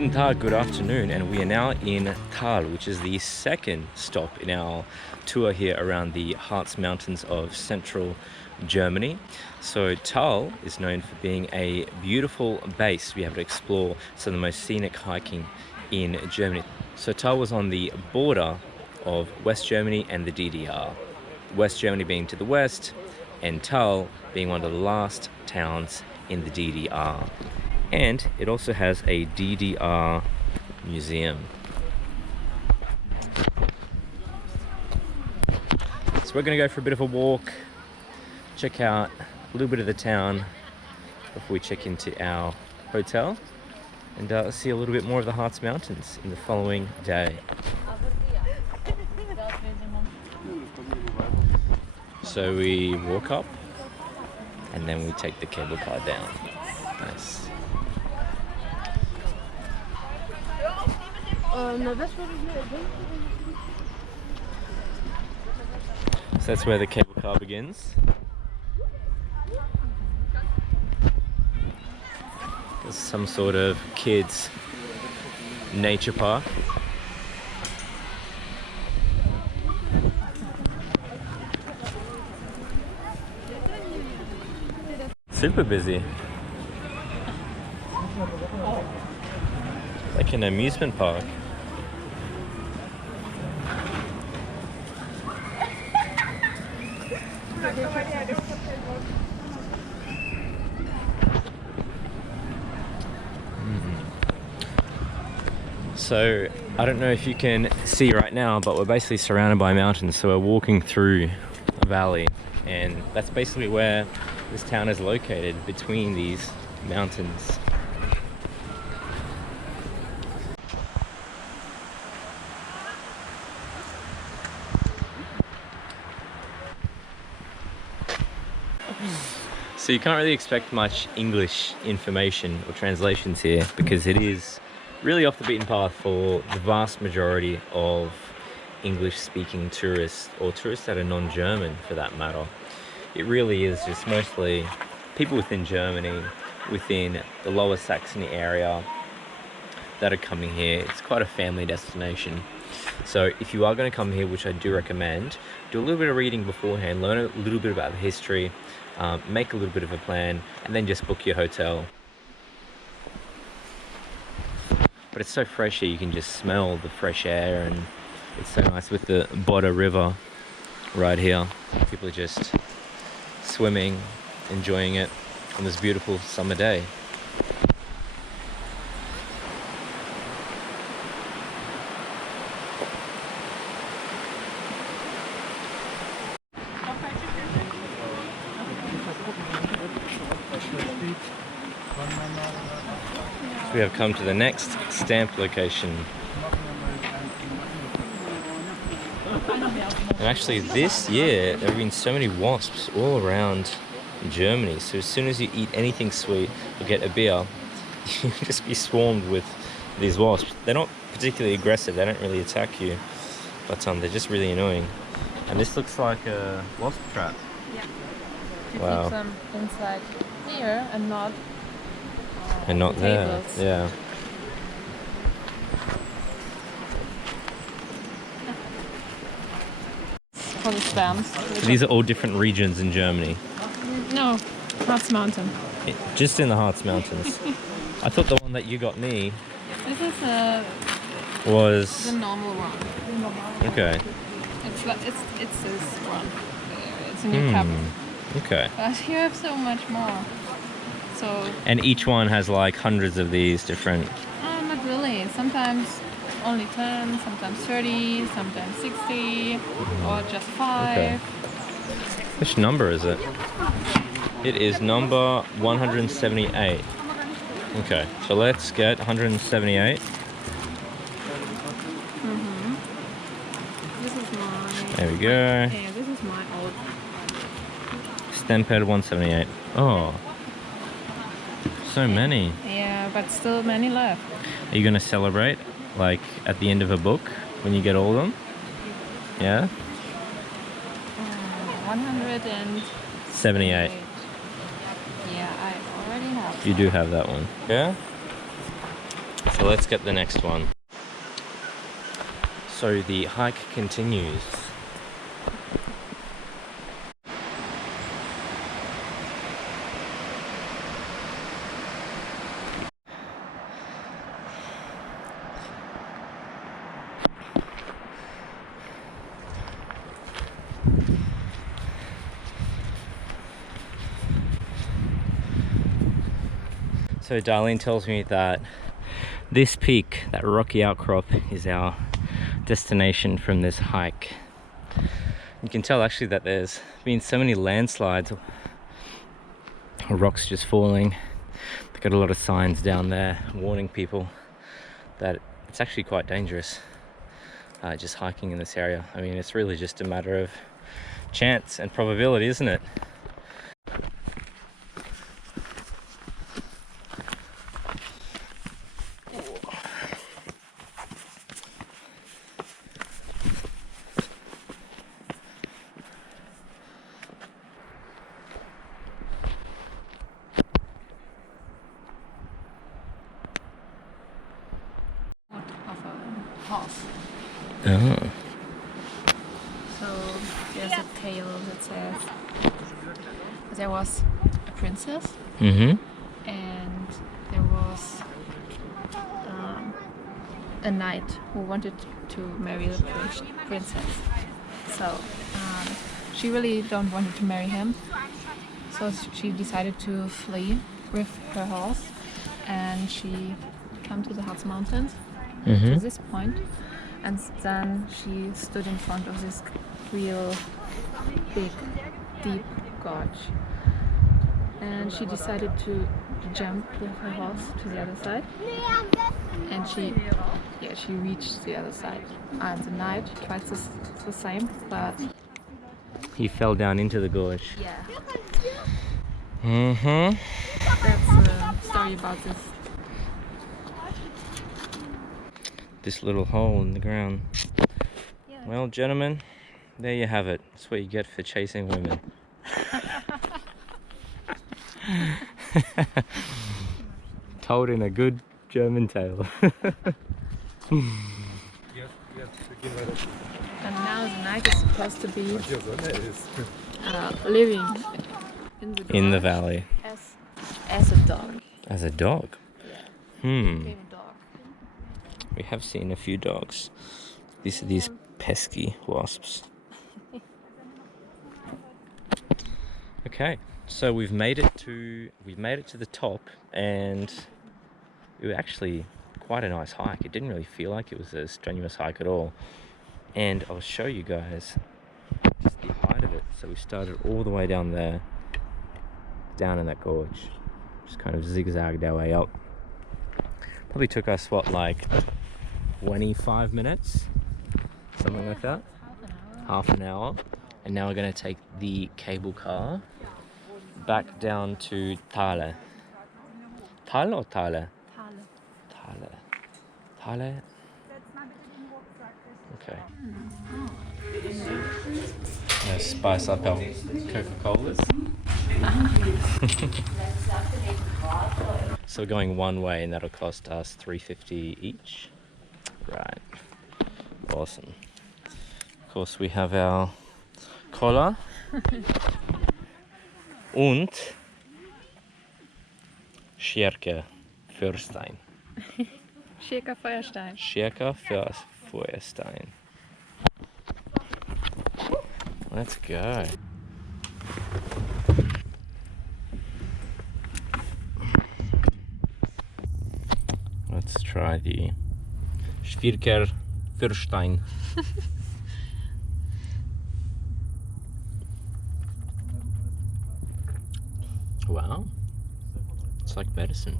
Guten Tag, good afternoon, and we are now in Thale, which is the second stop in our tour here around the Harz Mountains of central Germany. So Thale is known for being a beautiful base to be able to explore some of the most scenic hiking in Germany. So Thale was on the border of West Germany and the DDR. West Germany being to the west, and Thale being one of the last towns in the DDR. And it also has a DDR Museum. So we're going to go for a bit of a walk, check out a little bit of the town before we check into our hotel, and see a little bit more of the Harz Mountains in the following day. So we walk up and then we take the cable car down. Nice. So that's where the cable car begins. There's some sort of kids' nature park. Super busy. Like an amusement park. So I don't know if you can see right now, but we're basically surrounded by mountains. So we're walking through a valley, and that's basically where this town is located, between these mountains. So you can't really expect much English information or translations here, because it is really off the beaten path for the vast majority of English-speaking tourists, or tourists that are non-German for that matter. It really is just mostly people within Germany, within the Lower Saxony area, that are coming here. It's quite a family destination. So if you are going to come here, which I do recommend, do a little bit of reading beforehand, learn a little bit about the history, make a little bit of a plan, and then just book your hotel. But it's so fresh here, you can just smell the fresh air, and it's so nice with the Bode River right here. People are just swimming, enjoying it on this beautiful summer day. So we have come to the next stamped location. And actually this year there have been so many wasps all around Germany. So as soon as you eat anything sweet or get a beer, you just be swarmed with these wasps. They're not particularly aggressive, they don't really attack you, but they're just really annoying. And this looks like a wasp trap. Yeah. You Wow. keep them inside here and not there. tables. Yeah. For the stamps. These are all different regions in Germany. No, Harz Mountain. Just in the Harz Mountains. I thought the one that you got me This is the was... normal one. Okay. It's this one. It's a new cup. Okay. But you have so much more. So. And each one has like hundreds of these different... Not really. Sometimes only 10, sometimes 30, sometimes 60, or just 5. Okay. Which number is it? It is number 178. Okay, so let's get 178. This is my... There we go. Yeah, this is my old... Stamped 178. Oh. So many. Yeah, but still many left. Are you going to celebrate, like, at the end of a book, when you get all of them? Yeah? 178. Yeah, I already have. You do have that one. Yeah? So let's get the next one. So the hike continues. So Darlene tells me that this peak, that rocky outcrop, is our destination from this hike. You can tell actually that there's been so many landslides, rocks just falling. They've got a lot of signs down there warning people that it's actually quite dangerous just hiking in this area. I mean, it's really just a matter of chance and probability, isn't it? Harz. Oh. So there's a tale that says there was a princess Mm-hmm. and there was a knight who wanted to marry the princess. So she really don't wanted to marry him. So she decided to flee with her horse, and she came to the Harz Mountains to this point, and then she stood in front of this real big, deep gorge, and she decided to jump with her horse to the other side, and she reached the other side. And the knight tried the same, but He fell down into the gorge. yeah, Mm-hmm. that's the story about this. This little hole in the ground. Yeah. Well, gentlemen, there you have it. That's what you get for chasing women. Told in a good German tale. And now the knight is supposed to be living In the valley. as a dog. As a dog. Became a dog. We have seen a few dogs. These are these pesky wasps. Okay, so we've made it to the top, and it was actually quite a nice hike. It didn't really feel like it was a strenuous hike at all. And I'll show you guys just the height of it. So we started all the way down there, down in that gorge. Just kind of zigzagged our way up. Probably took us, what, like 25 minutes? Something like that? Half an hour. And now we're going to take the cable car back down to Thale. Thale or Thale? Thale. Thale? Okay. Let's spice up our Coca-Colas. So we're going one way, and that'll cost us $3.50 each. Right. Awesome. Of course, we have our cola und Scherke Feuerstein. Shaker Feuerstein. Scherke Feuerstein. Let's go. Let's try the Schwirker Feuerstein. Wow, it's like medicine.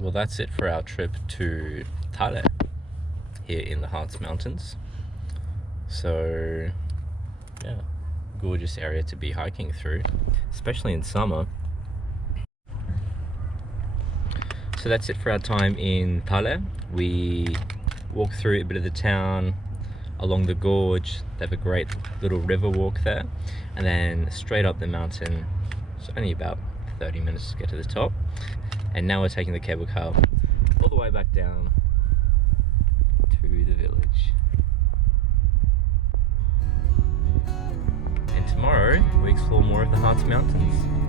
Well, that's it for our trip to Thale here in the Harz Mountains. So yeah, gorgeous area to be hiking through, especially in summer. So that's it for our time in Thale. We walked through a bit of the town, along the gorge. They have a great little river walk there, and then straight up the mountain. It's only about 30 minutes to get to the top. And now we're taking the cable car all the way back down to the village. And tomorrow we explore more of the Harz Mountains.